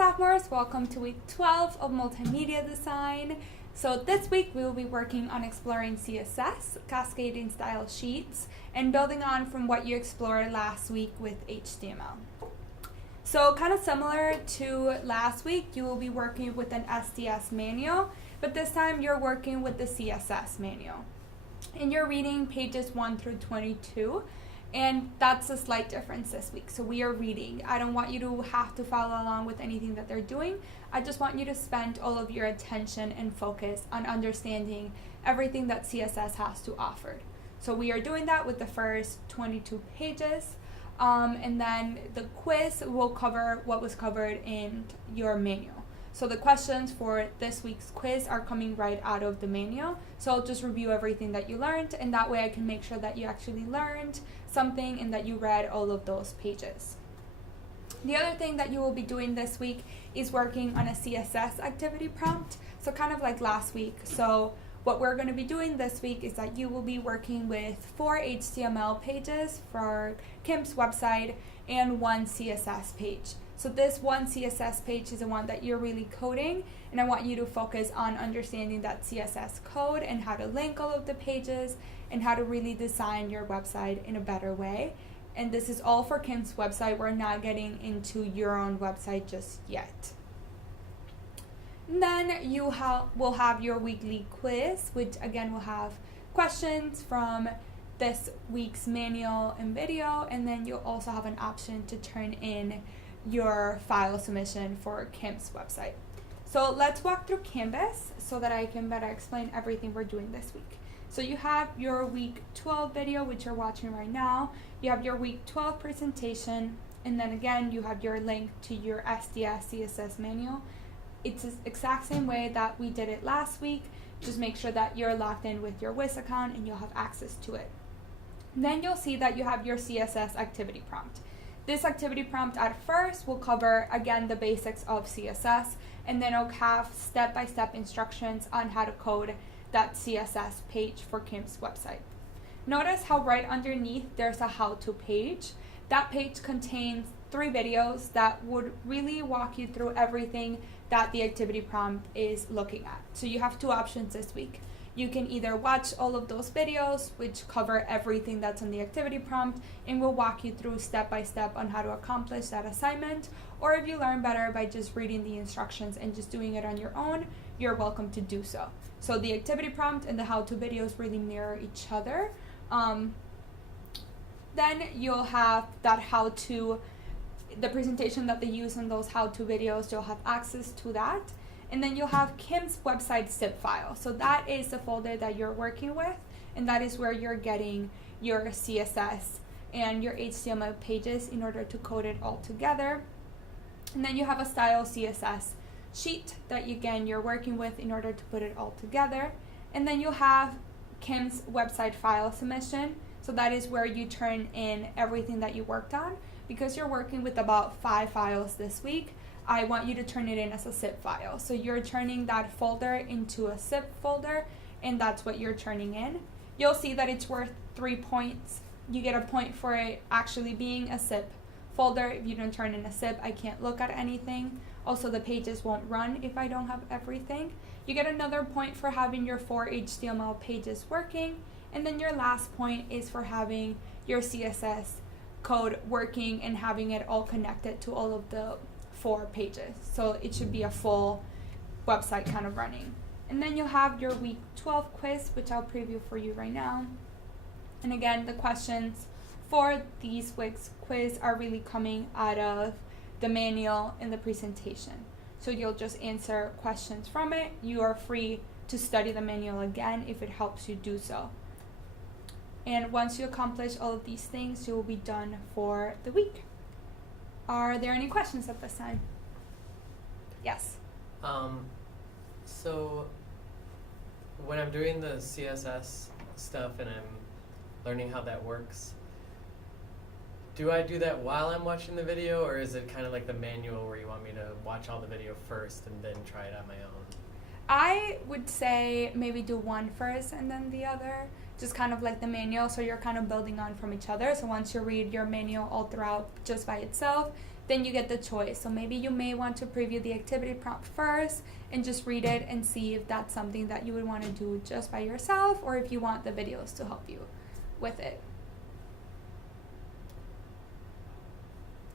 sophomores, welcome to week 12 of Multimedia Design. So this week we will be working on exploring CSS, cascading style sheets, and building on from what you explored last week with HTML. So kind of similar to last week, you will be working with an SDS manual, but this time you're working with the CSS manual. And you're reading pages 1 through 22. And that's a slight difference this week. So we are reading. I don't want you to have to follow along with anything that they're doing. I just want you to spend all of your attention and focus on understanding everything that CSS has to offer. So we are doing that with the first 22 pages. And then the quiz will cover what was covered in your manual. So the questions for this week's quiz are coming right out of the manual. So I'll just review everything that you learned, and that way I can make sure that you actually learned something and that you read all of those pages. The other thing that you will be doing this week is working on a CSS activity prompt, so kind of like last week. So what we're going to be doing this week is that you will be working with 4 HTML pages for Kim's website and 1 CSS page. So this 1 CSS page is the one that you're really coding, and I want you to focus on understanding that CSS code and how to link all of the pages and how to really design your website in a better way. And this is all for Kim's website. We're not getting into your own website just yet. And then you will have your weekly quiz, which again will have questions from this week's manual and video, and then you'll also have an option to turn in your file submission for Kim's website. So let's walk through Canvas so that I can better explain everything we're doing this week. So you have your week 12 video, which you're watching right now. You have your week 12 presentation, and then again you have your link to your SDS CSS manual. It's the exact same way that we did it last week. Just make sure that you're logged in with your Wiz account and you'll have access to it. And then you'll see that you have your CSS activity prompt. This activity prompt at first will cover, again, the basics of CSS, and then it'll have step-by-step instructions on how to code that CSS page for Kim's website. Notice how right underneath there's a how-to page. That page contains 3 videos that would really walk you through everything that the activity prompt is looking at. So you have 2 options this week. You can either watch all of those videos, which cover everything that's in the activity prompt, and will walk you through step by step on how to accomplish that assignment, or if you learn better by just reading the instructions and just doing it on your own, you're welcome to do so. So the activity prompt and the how-to videos really mirror each other. Then you'll have that how-to, the presentation that they use in those how-to videos, you'll have access to that. And then you'll have Kim's website zip file. So that is the folder that you're working with, and that is where you're getting your CSS and your HTML pages in order to code it all together. And then you have a style CSS sheet that you're working with in order to put it all together. And then you'll have Kim's website file submission. So that is where you turn in everything that you worked on. Because you're working with about 5 files this week, I want you to turn it in as a zip file. So you're turning that folder into a zip folder, and that's what you're turning in. You'll see that it's worth 3 points. You get a point for it actually being a zip folder. If you don't turn in a zip, I can't look at anything. Also, the pages won't run if I don't have everything. You get another point for having your 4 HTML pages working. And then your last point is for having your CSS code working and having it all connected to all of the 4 pages. So it should be a full website kind of running. And then you'll have your week 12 quiz, which I'll preview for you right now. And again, the questions for these week's quiz are really coming out of the manual and the presentation. So you'll just answer questions from it. You are free to study the manual again if it helps you do so. And once you accomplish all of these things, you will be done for the week. Are there any questions at this time? Yes. So when I'm doing the CSS stuff and I'm learning how that works, do I do that while I'm watching the video, or is it kind of like the manual where you want me to watch all the video first and then try it on my own? I would say maybe do one first and then the other, just kind of like the manual, so you're kind of building on from each other. So once you read your manual all throughout just by itself, then you get the choice. So maybe you may want to preview the activity prompt first and just read it and see if that's something that you would want to do just by yourself, or if you want the videos to help you with it.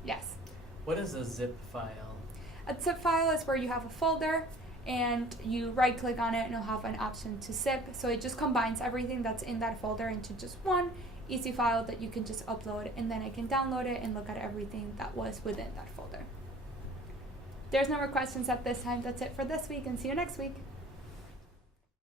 Yes? What is a zip file? A zip file is where you have a folder and you right click on it and you'll have an option to zip. So it just combines everything that's in that folder into just one easy file that you can just upload, and then I can download it and look at everything that was within that folder. There's no more questions at this time. That's it for this week, and see you next week.